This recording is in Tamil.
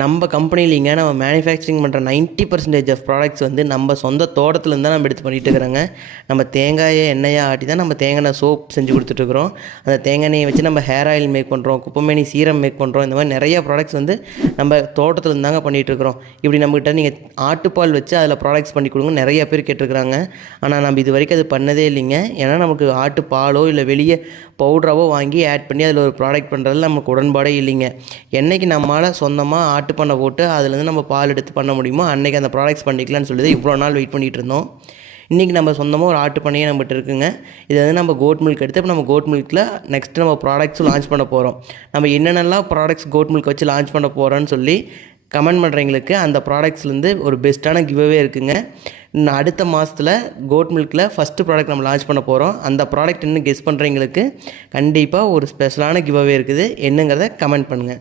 நம்ம கம்பெனிலிங்க நம்ம மேனுஃபேக்சரிங் பண்ணுற 90% ஆஃப் ப்ராடக்ட்ஸ் வந்து நம்ம சொந்த தோட்டத்துலேருந்து தான் நம்ம எடுத்து பண்ணிகிட்டு இருக்கிறோங்க. நம்ம தேங்காயை எண்ணெயாக ஆட்டி தான் நம்ம தேங்காய் எண்ணெய் சோப் செஞ்சு கொடுத்துட்ருக்குறோம். அந்த தேங்காய் எண்ணெயை வச்சு நம்ம ஹேர் ஆயில் மேக் பண்ணுறோம், குப்பைமேனி சீரம் மேக் பண்ணுறோம். இந்த மாதிரி நிறைய ப்ராடக்ட்ஸ் வந்து நம்ம தோட்டத்துலேருந்து தாங்க பண்ணிகிட்ருக்குறோம். இப்படி நம்மகிட்ட நீங்கள் ஆட்டுப்பால் வச்சு அதில் ப்ராடக்ட்ஸ் பண்ணி கொடுங்க நிறைய பேர் கேட்டிருக்கிறாங்க. ஆனால் நம்ம இது வரைக்கும் அது பண்ணதே இல்லைங்க. ஏன்னா நமக்கு ஆட்டுப்பாலோ இல்லை வெளியே பவுடராவோ வாங்கி ஆட் பண்ணி அதில் ஒரு ப்ராடக்ட் பண்ணுறதுல நமக்கு உடன்பாடே இல்லைங்க. என்றைக்கு நம்மளால் சொந்தமாக ஆட்டு பண்ணை போட்டு அதுலேருந்து நம்ம பால் எடுத்து பண்ண முடியுமோ அன்றைக்கி அந்த ப்ராடக்ட்ஸ் பண்ணிக்கலாம்னு சொல்லி இவ்வளோ நாள் வெயிட் பண்ணிகிட்டு இருந்தோம். இன்றைக்கி நம்ம சொந்தமாக ஒரு ஆட்டு பண்ணையே நம்மகிட்ட இருக்குங்க. இதை வந்து நம்ம கோட் மில்க் எடுத்து இப்போ நம்ம கோட் மில்கில் நெக்ஸ்ட்டு நம்ம ப்ராடக்ட்ஸும் லான்ச் பண்ண போகிறோம். நம்ம என்னென்னலாம் ப்ராடக்ட்ஸ் கோட் மில்க் வச்சு லான்ச் பண்ண போகிறோன்னு சொல்லி கமெண்ட் பண்ணுறவங்களுக்கு அந்த ப்ராடக்ட்ஸ்லேருந்து ஒரு பெஸ்ட்டான கிவ்அவே இருக்குங்க. அடுத்த மாதத்தில் கோட் மில்கில் ஃபஸ்ட்டு ப்ராடக்ட் நம்ம லான்ச் பண்ண போகிறோம். அந்த ப்ராடக்ட் இன்னும் கெஸ் பண்ணுறவங்களுக்கு கண்டிப்பாக ஒரு ஸ்பெஷலான கிவ்அவே இருக்குது. என்னங்கிறத கமெண்ட் பண்ணுங்கள்.